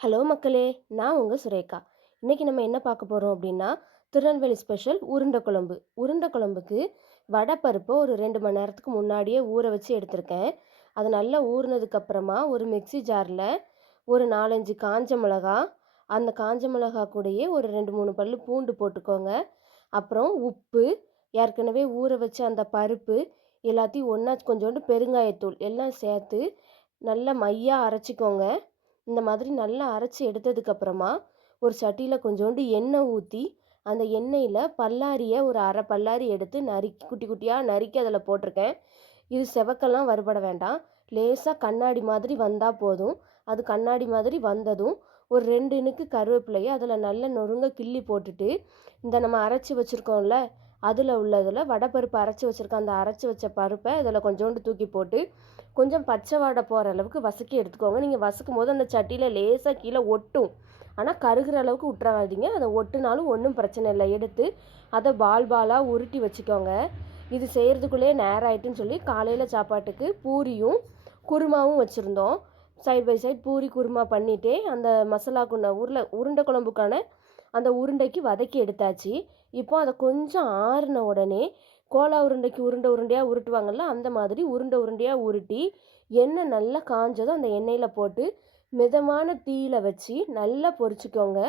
Hello மக்களே! நான் உங்க சுரேகா. இன்னைக்கு நம்ம என்ன பார்க்க போறோம் அப்டின்னா, திருநெல்வேலி ஸ்பெஷல் உருண்ட குழம்பு. உருண்ட குழம்புக்கு வடை பருப்ப ஒரு 2 மணி நேரத்துக்கு முன்னாடியே ஊற வச்சு எடுத்திருக்கேன். அது நல்லா ஊறுனதுக்கு அப்புறமா ஒரு மிக்ஸி ஜார்ல ஒரு 4, 5 காஞ்ச மிளகா, அந்த காஞ்ச மிளகா கூடயே ஒரு 2, 3 பல்லு பூண்டு போட்டுக்கோங்க. அப்புறம் உப்பு, ஏற்கனவே ஊற வச்ச அந்த பருப்பு எல்லாத்தையும் ஒண்ணா கொஞ்சோண்டு பெருங்காயத்தூள் எல்லாம் சேர்த்து நல்லா மையா அரைச்சுக்கோங்க. இந்த மாதிரி நல்லா அரைச்சு எடுத்ததுக்கு அப்புறமா, ஒரு சட்டியில கொஞ்சோண்டு எண்ணெய் ஊத்தி, அந்த எண்ணெயில பல்லாரிய ஒரு 1/2 பல்லாரி எடுத்து குட்டி குட்டியா நறுக்கி அதில போட்டிருக்கேன். இது செவக்கலாம் வறுபட வேண்டாம். லேசா கண்ணாடி மாதிரி வந்தா போதும். அது கண்ணாடி மாதிரி வந்ததும், ஒரு 2 இனுக்கு கருவேப்பிலைய அதில நல்ல நொறுங்க கிள்ளி போட்டுட்டு, இந்த நம்ம அரைச்சு வச்சிருக்கோம்ல, அதில உள்ளதில வடை பருப்பு அரைச்சு வச்சிருக்க அந்த அரைச்சு வச்ச பருப்ப இதில கொஞ்சோண்டு தூக்கி போட்டு, கொஞ்சம் பச்சை வாடை போற அளவுக்கு வசக்கி எடுத்துக்கோங்க. நீங்க வசக்கும்போது அந்த சட்டியில லேசா கீழ ஒட்டும். ஆனா கருகுற அளவுக்கு உட்றாதீங்க. அத ஒட்டுனாலும் ஒண்ணும் பிரச்சனை இல்ல. எடுத்து அத பால் பாலா உருட்டி வச்சுக்கோங்க. இது செய்றதுக்குள்ளயே நேரம் ஆயிட்டுன்னு சொல்லி காலையில சாப்பாட்டுக்கு பூரியும், குருமாவும் வச்சிருந்தோம். Side by side puri, kurma பண்ணிட்டே அந்த மசாலாக்குள்ள உருண்டை குழம்புக்கான அந்த உருண்டைக்கு வதக்கி எடுத்தாச்சு. இப்போ அத கொஞ்சம் ஆறுன உடனே, கோலா உருண்டைக்கு உருண்டை உருண்டையா உருட்டுவாங்கல்ல, அந்த மாதிரி உருண்டை உருண்டையா உருட்டி, எண்ணெய் நல்லா காஞ்சதும் அந்த எண்ணெயில போட்டு, மிதமான தீயில வச்சு நல்லா பொரிச்சுக்கோங்க.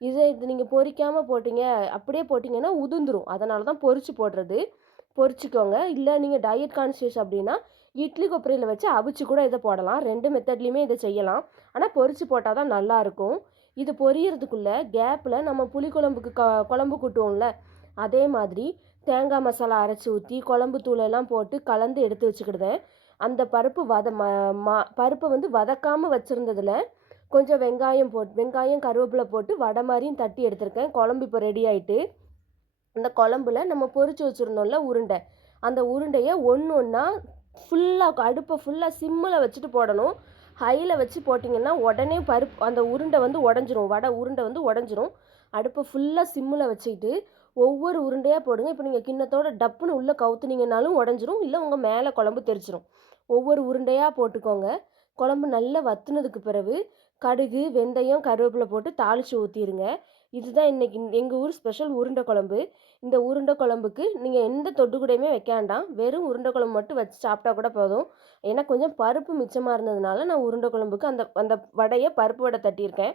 இது நீங்க பொரிக்காம போட்டீங்க, அப்படியே போட்டீங்கன்னா உதிர்ந்துரும். அதனால தான் பொரிச்சு போடுறது. பொரிச்சுக்கோங்க. இல்ல நீங்க டயட் கான்ஷியஸ் அப்படின்னா, இட்லி கொப்பரையில வச்சு அவிச்சு கூட இத போடலாம். 2 மெத்தட்லயுமே இத செய்யலாம். ஆனா பொரிச்சு போட்டா தான் நல்லாருக்கும். இது பொரியறதுக்குள்ள கேப்ல நம்ம புளிக்குழம்புக்கு குழம்பு கூட்டுவோம்ல, அதே மாதிரி தேங்காய் மசாலா அரைச்சு ஊத்தி, குழம்பு தூள் எல்லாம் போட்டு கலந்து எடுத்து வச்சுக்கிடுதேன். அந்த பருப்பு வத ம ம பருப்ப வந்து வதக்காம வச்சிருந்ததுல, கொஞ்சம் வெங்காயம், கருவேப்பில போட்டு வடை மாரியும் தட்டி எடுத்திருக்கேன். குழம்பு இப்ப ரெடி ஆயிட்டு. அந்த குழம்புல நம்ம பொரிச்சு வச்சிருந்தோம்ல உருண்டை, அந்த உருண்டைய ஒண்ணு ஒண்ணா ஃபுல்லா அடுப்ப ஃபுல்லா சிம்முல வச்சுட்டு போடணும். ஹைல வச்சு போட்டீங்கன்னா, உடனே அந்த உருண்டை வந்து உடைஞ்சிரும். வடை உருண்டை வந்து உடைஞ்சிரும். அடுப்ப ஃபுல்லா சிம்முல வச்சுக்கிட்டு, ஒவ்வொரு உருண்டையா போடுங்க. இப்ப நீங்க கிண்ணத்தோட டப்புன்னு உள்ள கவுத்துனீங்கன்னாலும் உடைஞ்சிரும். இல்ல உங்க மேல குழம்பு தெறிச்சிரும். ஒவ்வொரு உருண்டையா போட்டுக்கோங்க. குழம்பு நல்லா வத்துனதுக்கு பிறகு, கடுகு, வெந்தயம், கருவேப்பில போட்டு தாளிச்சு ஊத்திருங்க. இதுதான் இன்னைக்கு எங்க ஊர் ஸ்பெஷல் உருண்டை குழம்பு. இந்த உருண்டை குழம்புக்கு நீங்க எந்த தொட்டுக்கூடையுமே வைக்க வேண்டாம். வெறும் உருண்டை குழம்பு மட்டும் வச்சு சாப்பிட்டா கூட போதும். ஏன்னா கொஞ்சம் பருப்பு மிச்சமா இருந்ததுனால, நான் உருண்டை குழம்புக்கு அந்த அந்த வடைய பருப்பு வடை தட்டியிருக்கேன்.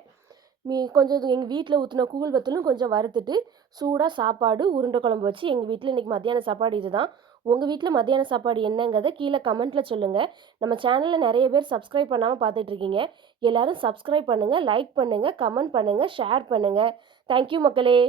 கொஞ்சம் எங்க வீட்ல ஊத்துன கூழ் வத்தலும் கொஞ்சம் வறுத்துட்டு, சூடா சாப்பாடு, உருண்டை குழம்பு வச்சு எங்க வீட்ல இன்னைக்கு மத்தியான சாப்பாடு இதுதான். உங்க வீட்ல மத்தியான சாப்பாடு என்னங்கிறத கீழ கமெண்ட்ல சொல்லுங்க. நம்ம சேனல்ல நெறைய பேர் சப்ஸ்கிரைப் பண்ணாம பார்த்துட்டு இருக்கீங்க. எல்லாரும் சப்ஸ்கிரைப் பண்ணுங்க, லைக் பண்ணுங்க, கமெண்ட் பண்ணுங்க, ஷேர் பண்ணுங்க. தேங்க் யூ மக்களே!